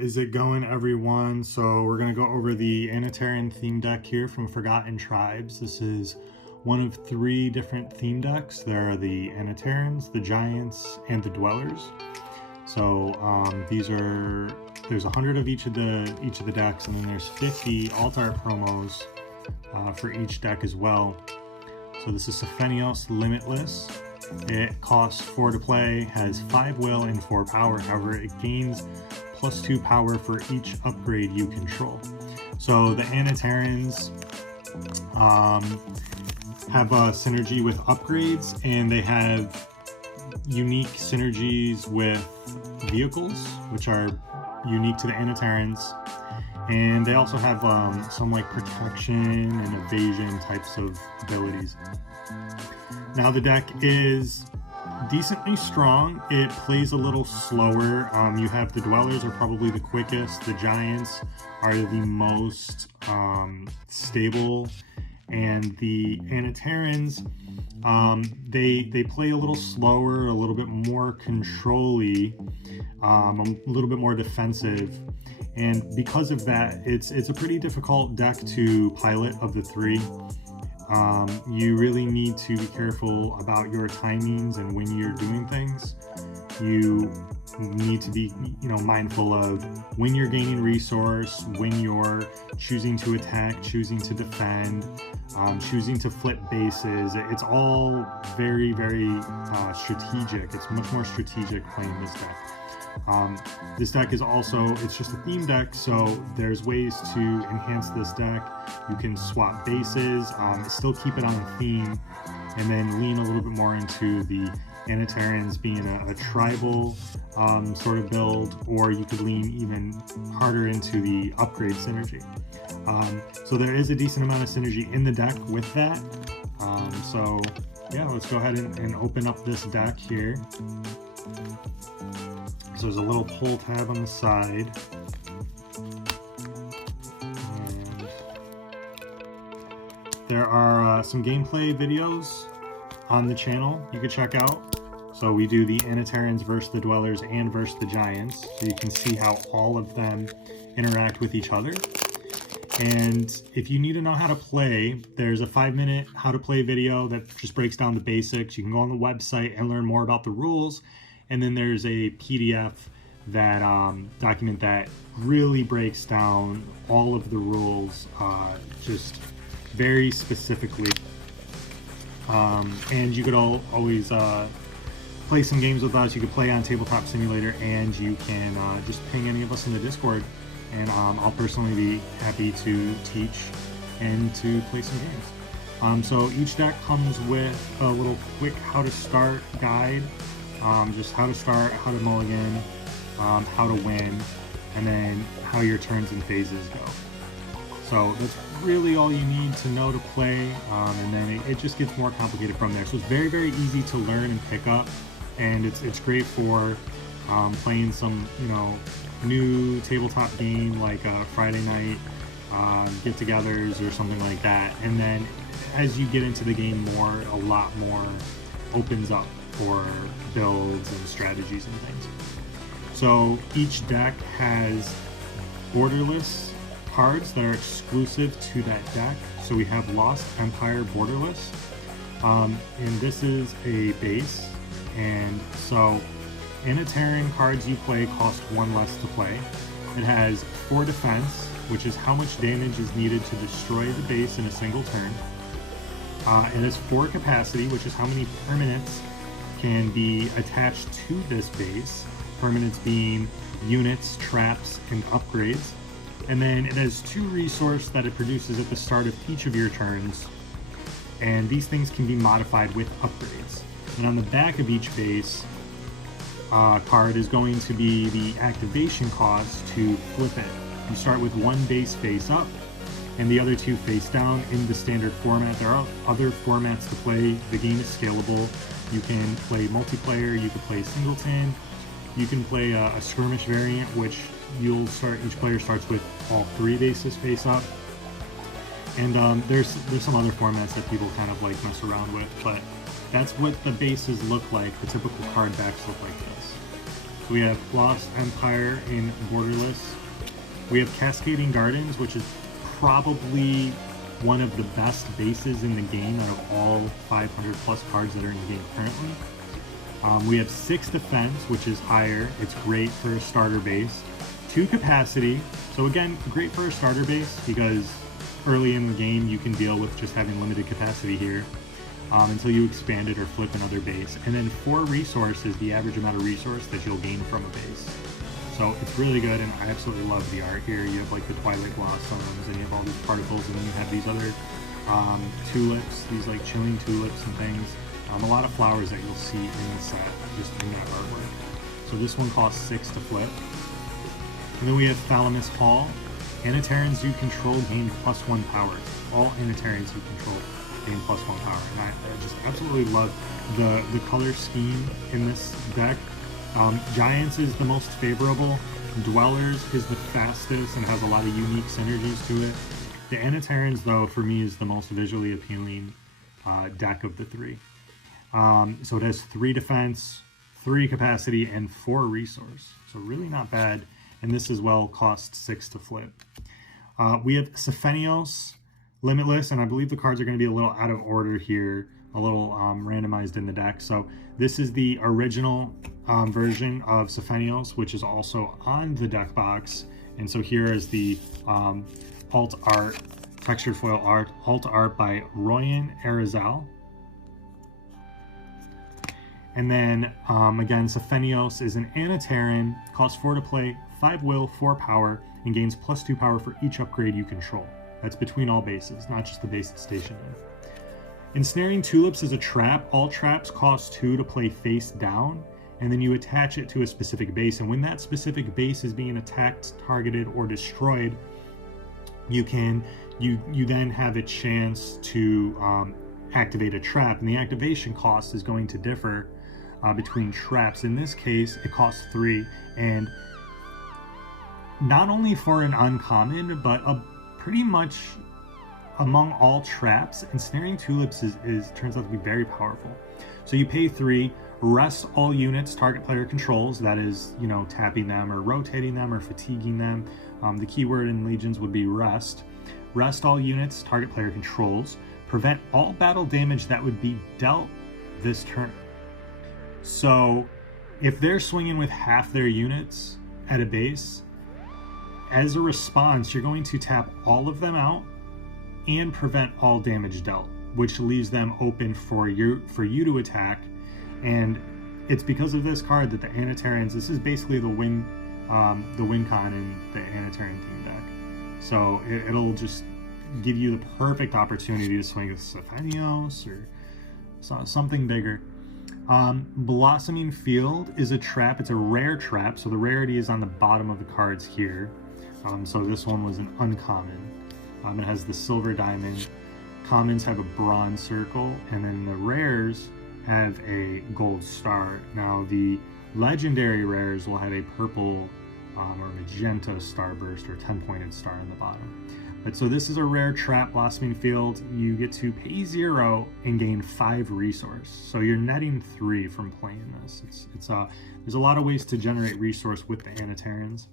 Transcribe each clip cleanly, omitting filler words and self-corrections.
Is it going, everyone? So we're going to go over the Anoteron Theme Deck here from Forgotten Tribes. This is one of 3 different theme decks. There are the Anoterons, the Giants, and the Dwellers. So there's 100 of each of the decks, and then there's 50 alt art promos for each deck as well. So this is Sephenios Limitless. It costs 4 to play, has 5 will and 4 power. However, it gains +2 power for each upgrade you control. So the Anoterons have a synergy with upgrades, and they have unique synergies with vehicles, which are unique to the Anoterons. And they also have some like protection and evasion types of abilities. Now the deck is decently strong. It plays a little slower. You have the Dwellers are probably the quickest. The Giants are the most stable, and the Anoterons they play a little slower, a little bit more control-y, a little bit more defensive. And because of that, it's a pretty difficult deck to pilot of the 3. You really need to be careful about your timings and when you're doing things. You need to be, mindful of when you're gaining resource, when you're choosing to attack, choosing to defend, choosing to flip bases. It's all very, very strategic. It's much more strategic playing this deck. This deck is also, it's just a theme deck, so there's ways to enhance this deck. You can swap bases, still keep it on theme, and then lean a little bit more into the Anoterons being a tribal sort of build, or you could lean even harder into the upgrade synergy. So there is a decent amount of synergy in the deck with that. So yeah, let's go ahead and open up this deck here. So there's a little pull tab on the side. And there are some gameplay videos on the channel you could check out. So we do the Anoterons versus the Dwellers and versus the Giants. So you can see how all of them interact with each other. And if you need to know how to play, there's a 5-minute how to play video that just breaks down the basics. You can go on the website and learn more about the rules. And then there's a PDF that document that really breaks down all of the rules just very specifically. And you could always play some games with us. You could play on Tabletop Simulator, and you can just ping any of us in the Discord, and I'll personally be happy to teach and to play some games. So each deck comes with a little quick how to start guide. Just how to start, how to mulligan, how to win, and then how your turns and phases go. So that's really all you need to know to play, and then it just gets more complicated from there. So it's very, very easy to learn and pick up, and it's great for playing some new tabletop game like Friday night get-togethers or something like that. And then as you get into the game more, a lot more opens up for builds and strategies and things. So each deck has borderless cards that are exclusive to that deck. So we have Lost Empire Borderless, and this is a base, and so Anoteron cards you play cost 1 less to play. It has 4 defense, which is how much damage is needed to destroy the base in a single turn. It has 4 capacity, which is how many permanents can be attached to this base, permanents being units, traps, and upgrades. And then it has 2 resource that it produces at the start of each of your turns, and these things can be modified with upgrades. And on the back of each base card is going to be the activation cost to flip it. You start with 1 base face up, and the other 2 face down in the standard format. There are other formats to play. The game is scalable. You can play multiplayer, you can play singleton, you can play a skirmish variant, which each player starts with all 3 bases face up. And there's some other formats that people kind of like mess around with, but that's what the bases look like. The typical card backs look like this. So we have Lost Empire in borderless. We have Cascading Gardens, which is probably one of the best bases in the game out of all 500 plus cards that are in the game currently. We have 6 defense, which is higher. It's great for a starter base. 2 capacity. So again, great for a starter base because early in the game you can deal with just having limited capacity here until you expand it or flip another base. And then 4 resource is the average amount of resource that you'll gain from a base. So it's really good, and I absolutely love the art here. You have like the Twilight Blossoms, and you have all these particles, and then you have these other tulips, these like chilling tulips and things. A lot of flowers that you'll see in the set, just in that artwork. So this one costs 6 to flip. And then we have Thalamus Hall. Anoterans you control gain +1 power. All Anoterans you control gain +1 power. And I just absolutely love the color scheme in this deck. Giants is the most favorable. Dwellers is the fastest and has a lot of unique synergies to it. The Anoterans, though, for me is the most visually appealing deck of the 3. So it has 3 defense, 3 capacity, and 4 resource. So really not bad. And this as well costs 6 to flip. We have Sephenios, Limitless, and I believe the cards are going to be a little out of order here, a little randomized in the deck. So this is the original version of Sephenios, which is also on the deck box. And so here is the alt art, textured foil art, alt art by Royan Arizal. And then again, Sephenios is an Anoteran, costs 4 to play, 5 will, 4 power, and gains +2 power for each upgrade you control. That's between all bases, not just the base it's stationed in. Ensnaring Tulips is a trap. All traps cost 2 to play face down, and then you attach it to a specific base. And when that specific base is being attacked, targeted, or destroyed, you then have a chance to activate a trap. And the activation cost is going to differ between traps. In this case, it costs 3, and not only for an uncommon, but pretty much among all traps, Ensnaring Tulips turns out to be very powerful. So you pay 3, rest all units target player controls, that is, you know, tapping them or rotating them or fatiguing them. The keyword in Legions would be rest. Rest all units target player controls. Prevent all battle damage that would be dealt this turn. So if they're swinging with half their units at a base, as a response, you're going to tap all of them out and prevent all damage dealt, which leaves them open for you to attack. And it's because of this card that the Anoterans, this is basically the win con in the Anoteron Theme Deck. So it'll just give you the perfect opportunity to swing with Sephenios or something bigger. Blossoming Field is a trap. It's a rare trap, so the rarity is on the bottom of the cards here. So this one was an uncommon. It has the silver diamond. Commons have a bronze circle, and then the rares have a gold star. Now the legendary rares will have a purple or magenta starburst or 10-pointed star on the bottom. But so this is a rare trap, Blossoming Field. You get to pay 0 and gain 5 resource. So you're netting 3 from playing this. There's a lot of ways to generate resource with the Anoterans.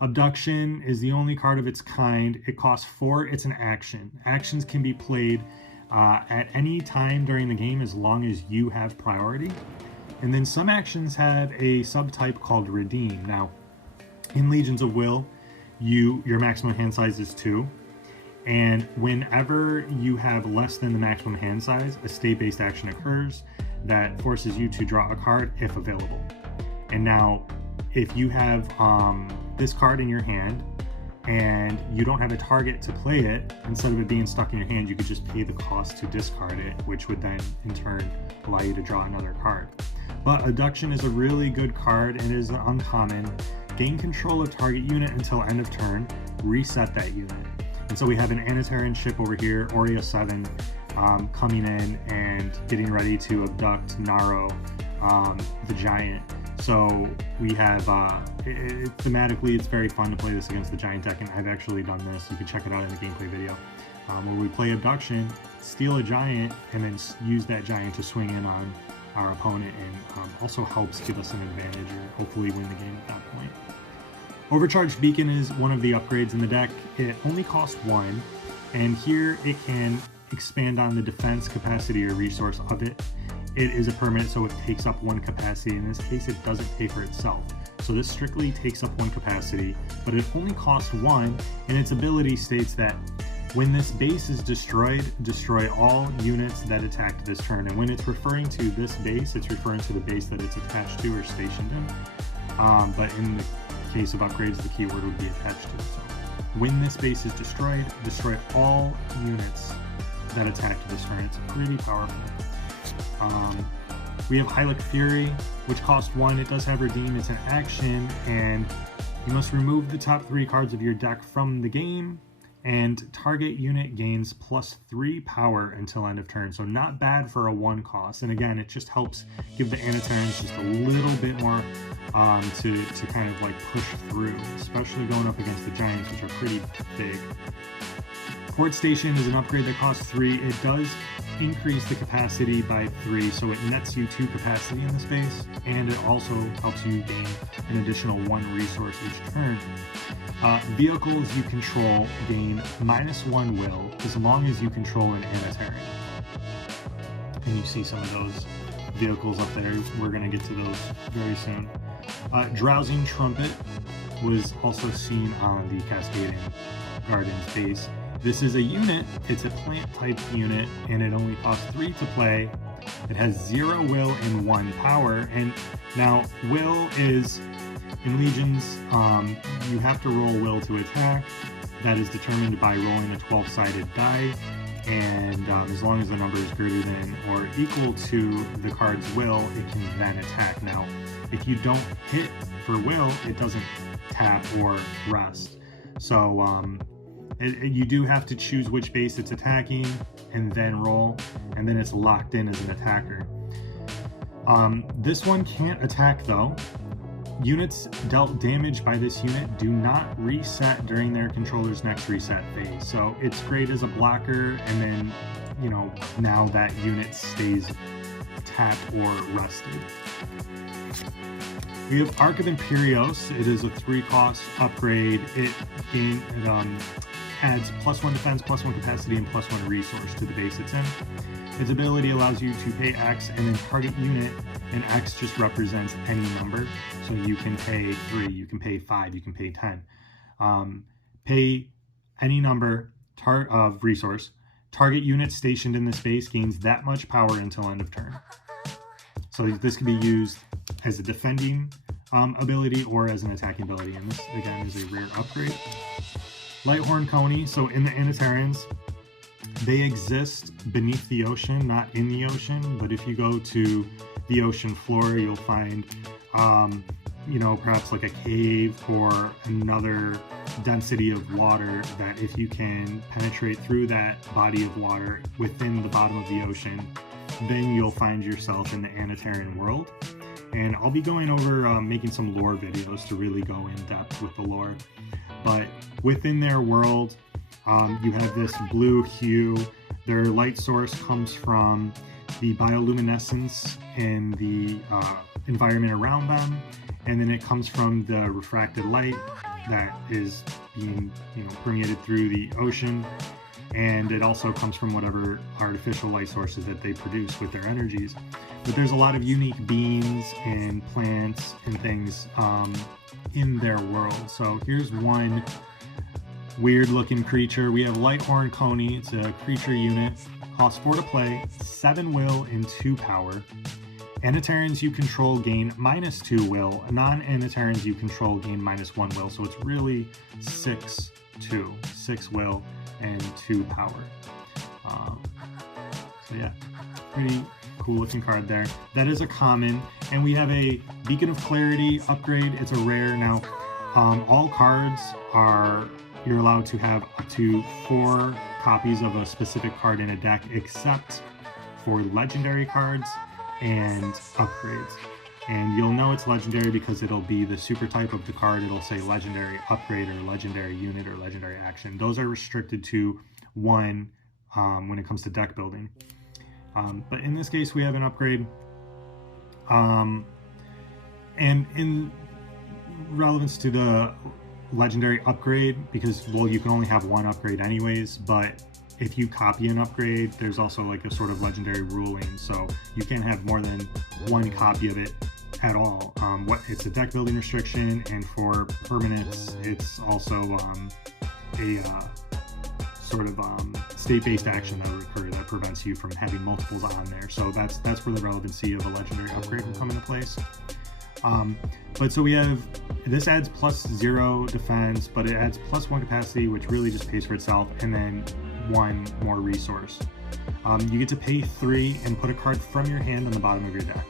Abduction is the only card of its kind. It costs 4. It's an action. Actions can be played at any time during the game as long as you have priority. And then some actions have a subtype called Redeem. Now, in Legions of Will, your maximum hand size is 2. And whenever you have less than the maximum hand size, a state-based action occurs that forces you to draw a card if available. And now, if you have this card in your hand and you don't have a target to play it, instead of it being stuck in your hand, you could just pay the cost to discard it, which would then in turn allow you to draw another card. But Abduction is a really good card and is an uncommon. Gain control of target unit until end of turn, reset that unit. And so we have an Anoteran ship over here, Oreo 7, coming in and getting ready to abduct Naro, the giant. So we have, thematically, it's very fun to play this against the giant deck, and I've actually done this. You can check it out in the gameplay video. Where we play Abduction, steal a giant, and then use that giant to swing in on our opponent, and also helps give us an advantage or hopefully win the game at that point. Overcharged Beacon is one of the upgrades in the deck. It only costs 1, and here it can expand on the defense capacity or resource of it. It is a permanent, so it takes up 1 capacity. In this case, it doesn't pay for itself. So this strictly takes up 1 capacity, but it only costs 1, and its ability states that when this base is destroyed, destroy all units that attacked this turn. And when it's referring to this base, it's referring to the base that it's attached to or stationed in. But in the case of upgrades, the keyword would be attached to. So when this base is destroyed, destroy all units that attacked this turn. It's pretty powerful. We have Hylic Fury, which costs 1. It does have Redeem. It's an action, and you must remove the top 3 cards of your deck from the game, and target unit gains +3 power until end of turn. So not bad for a 1 cost. And again, it just helps give the Anoterons just a little bit more to kind of like push through, especially going up against the Giants, which are pretty big. Port Station is an upgrade that costs 3. It does increase the capacity by 3, so it nets you 2 capacity in the space, and it also helps you gain an additional 1 resource each turn. Vehicles you control gain -1 will as long as you control an Anoteron. And you see some of those vehicles up there. We're going to get to those very soon. Drowsing Trumpet was also seen on the Cascading Gardens base. This is a unit, it's a plant type unit, and it only costs 3 to play. It has 0 will and 1 power. And now will is, in Legions, you have to roll will to attack. That is determined by rolling a 12-sided die, and as long as the number is greater than or equal to the card's will, it can then attack. Now, if you don't hit for will, it doesn't tap or rest. So you do have to choose which base it's attacking and then roll, and then it's locked in as an attacker. This one can't attack though. Units dealt damage by this unit do not reset during their controller's next reset phase. So it's great as a blocker, and then, you know, now that unit stays tapped or rested. We have Arc of Imperios. It is a 3-cost upgrade. It adds +1 defense, +1 capacity, and +1 resource to the base it's in. Its ability allows you to pay X and then target unit, and X just represents any number. So you can pay 3, you can pay 5, you can pay 10. Pay any number of resource. Target unit stationed in the space gains that much power until end of turn. So this can be used as a defending ability or as an attacking ability, and this again is a rare upgrade. Lighthorn Coney, so in the Anoterons, they exist beneath the ocean, not in the ocean, but if you go to the ocean floor, you'll find, you know, perhaps like a cave or another density of water that if you can penetrate through that body of water within the bottom of the ocean, then you'll find yourself in the Anoteron world. And I'll be going over making some lore videos to really go in depth with the lore. But within their world, you have this blue hue. Their light source comes from the bioluminescence in the environment around them, and then it comes from the refracted light that is being, you know, permeated through the ocean, and it also comes from whatever artificial light sources that they produce with their energies. But there's a lot of unique beings and plants and things in their world. So here's one weird looking creature. We have Lighthorn Coney. It's a creature unit, costs 4 to play, 7 will and 2 power. Anoterons you control gain -2 will. Non-Anoterons you control gain -1 will. So it's really 6/2, 6 will and 2 power. So yeah, pretty cool looking card there. That is a common, and we have a Beacon of Clarity upgrade. It's a rare. Now, all cards you're allowed to have up to 4 copies of a specific card in a deck, except for legendary cards and upgrades. And you'll know it's legendary because it'll be the super type of the card. It'll say legendary upgrade or legendary unit or legendary action. Those are restricted to 1 when it comes to deck building. But in this case, we have an upgrade. And in relevance to the legendary upgrade, because, well, you can only have one upgrade anyways, but if you copy an upgrade, there's also like a sort of legendary ruling, so you can't have more than one copy of it at all. It's a deck building restriction, and for permanents, it's also a sort of state-based action that would occur that prevents you from having multiples on there. So that's where the relevancy of a legendary upgrade will come into place. But so we have, this adds +0 defense, but it adds +1 capacity, which really just pays for itself, and then 1 more resource. You get to pay 3 and put a card from your hand on the bottom of your deck.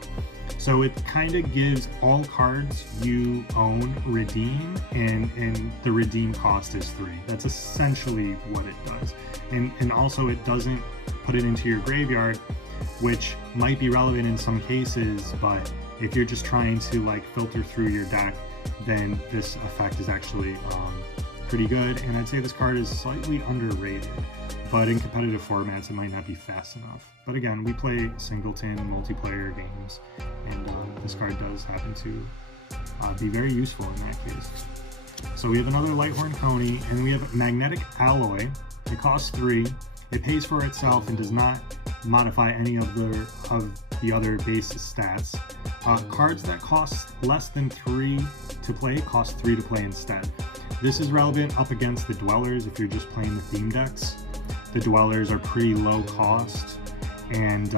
So it kind of gives all cards you own redeem, and the redeem cost is 3. That's essentially what it does. And also it doesn't put it into your graveyard, which might be relevant in some cases, but if you're just trying to like filter through your deck, then this effect is actually pretty good. And I'd say this card is slightly underrated, but in competitive formats it might not be fast enough. But again, we play singleton multiplayer games, and this card does happen to be very useful in that case. So we have another Lighthorn Coney, and we have Magnetic Alloy. It costs 3. It pays for itself and does not modify any of the other base stats. Cards that cost less than 3 to play cost 3 to play instead. This is relevant up against the Dwellers if you're just playing the theme decks. The Dwellers are pretty low cost, and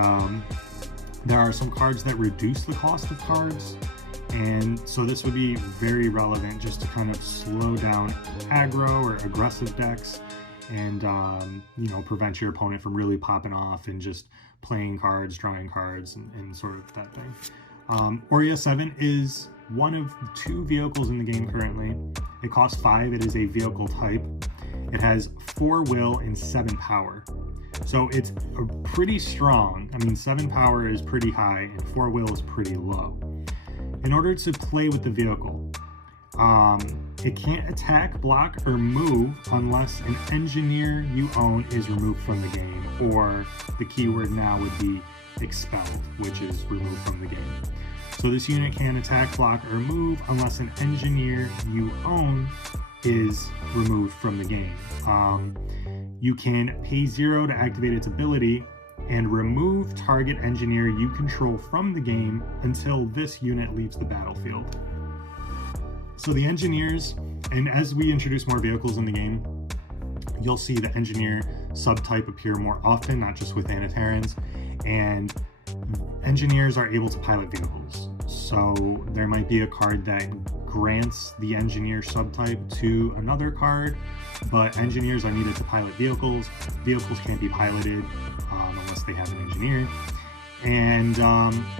there are some cards that reduce the cost of cards, and so this would be very relevant just to kind of slow down aggro or aggressive decks, and you know, prevent your opponent from really popping off and just playing cards, drawing cards, and sort of that thing. Aurea 7 is one of 2 vehicles in the game currently. It costs 5. It is a vehicle type. It has 4 will and 7 power. So it's pretty strong. I mean, 7 power is pretty high and 4 will is pretty low. In order to play with the vehicle, it can't attack, block, or move unless an engineer you own is removed from the game, or the keyword now would be expelled, which is removed from the game. So this unit can attack, block, or move unless an engineer you own is removed from the game. You can pay 0 to activate its ability and remove target engineer you control from the game until this unit leaves the battlefield. So the engineers, and as we introduce more vehicles in the game, you'll see the engineer subtype appear more often, not just with Anoterons, and engineers are able to pilot vehicles. So there might be a card that grants the engineer subtype to another card, but engineers are needed to pilot vehicles. Vehicles can't be piloted unless they have an engineer. And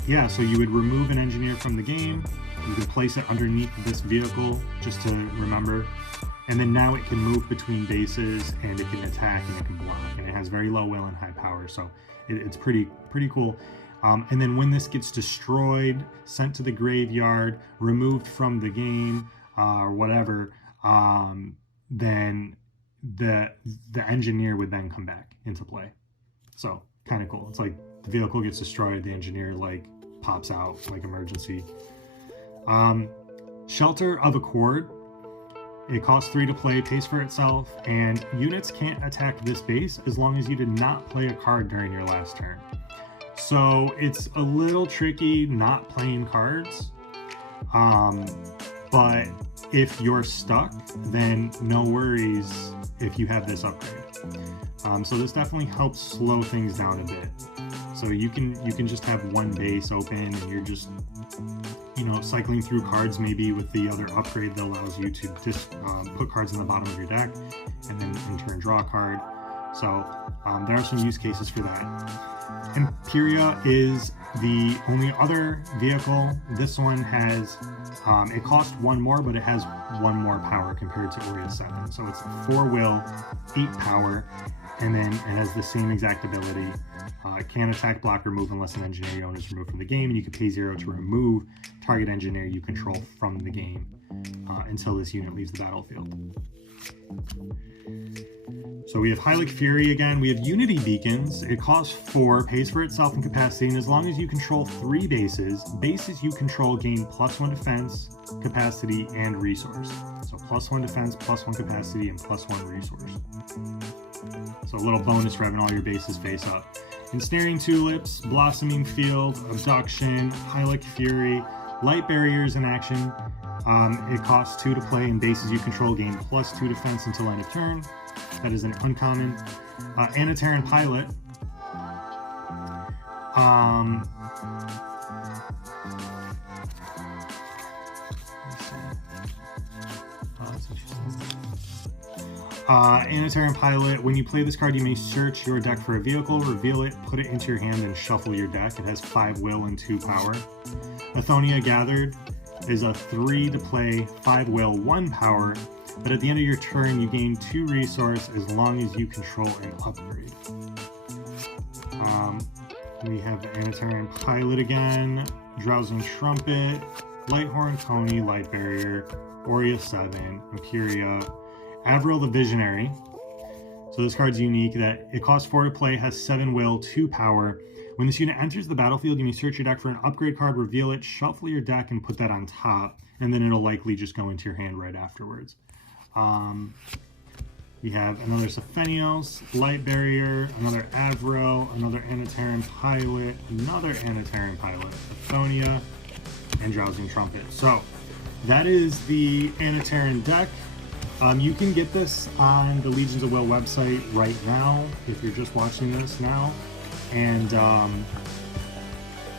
yeah, so you would remove an engineer from the game. You can place it underneath this vehicle, just to remember. And then now it can move between bases, and it can attack, and it can block, and it has very low will and high power, so it's pretty cool. And then when this gets destroyed, sent to the graveyard, removed from the game, or whatever, then the engineer would then come back into play. So kind of cool. It's like the vehicle gets destroyed, the engineer like pops out like emergency. Shelter of Accord. It costs 3 to play, pays for itself, and units can't attack this base as long as you did not play a card during your last turn. So it's a little tricky not playing cards, but if you're stuck, then no worries if you have this upgrade. So this definitely helps slow things down a bit. So you can just have one base open, and you're just, you know, cycling through cards maybe with the other upgrade that allows you to just put cards in the bottom of your deck, and then in turn draw a card. So there are some use cases for that. Imperia is the only other vehicle. This one has, it costs 1 more, but it has 1 more power compared to Aurea 7. So it's 4 will, 8 power, and then it has the same exact ability. It can attack, block, remove unless an engineer you own is removed from the game, and you can pay 0 to remove target engineer you control from the game until this unit leaves the battlefield. So we have Hylic Fury again. We have Unity Beacons. It costs 4, pays for itself in capacity, and as long as you control 3 bases you control gain +1 defense, capacity, and resource. So +1 defense, +1 capacity, and +1 resource. So a little bonus for having all your bases face up. Ensnaring Tulips, Blossoming Field, Abduction, Hylic Fury, Light Barriers in action. It costs 2 to play, and bases you control gain +2 defense until end of turn. That is an uncommon. Anoteron Pilot. Anoteron Pilot, when you play this card, you may search your deck for a vehicle, reveal it, put it into your hand, and shuffle your deck. It has 5 will and 2 power. Athonia Gathered is a 3 to play, 5 will, 1 power, but at the end of your turn, you gain 2 resource as long as you control an upgrade. We have the Anoteron Pilot again, Drowsing Trumpet, Lighthorn Tony, Light Barrier, Aurea 7, Mercuria, Avril the Visionary. So this card's unique that it costs 4 to play, has 7 will, 2 power. When this unit enters the battlefield, you may search your deck for an upgrade card, reveal it, shuffle your deck, and put that on top, and then it'll likely just go into your hand right afterwards. We have another Sephenios, Light Barrier, another Avril, another Anoteron Pilot, another Anoteron Pilot, Athonia, and Drowsing Trumpet. So that is the Anoteron deck. You can get this on the Legions of Will website right now if you're just watching this now. And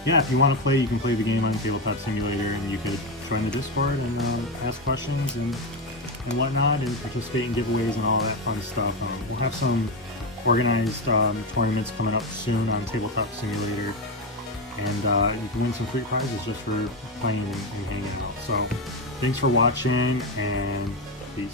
yeah, if you want to play, you can play the game on Tabletop Simulator, and you could join the Discord and ask questions and whatnot, and participate in giveaways and all that fun stuff. We'll have some organized tournaments coming up soon on Tabletop Simulator, and you can win some free prizes just for playing and hanging out. So thanks for watching, and peace.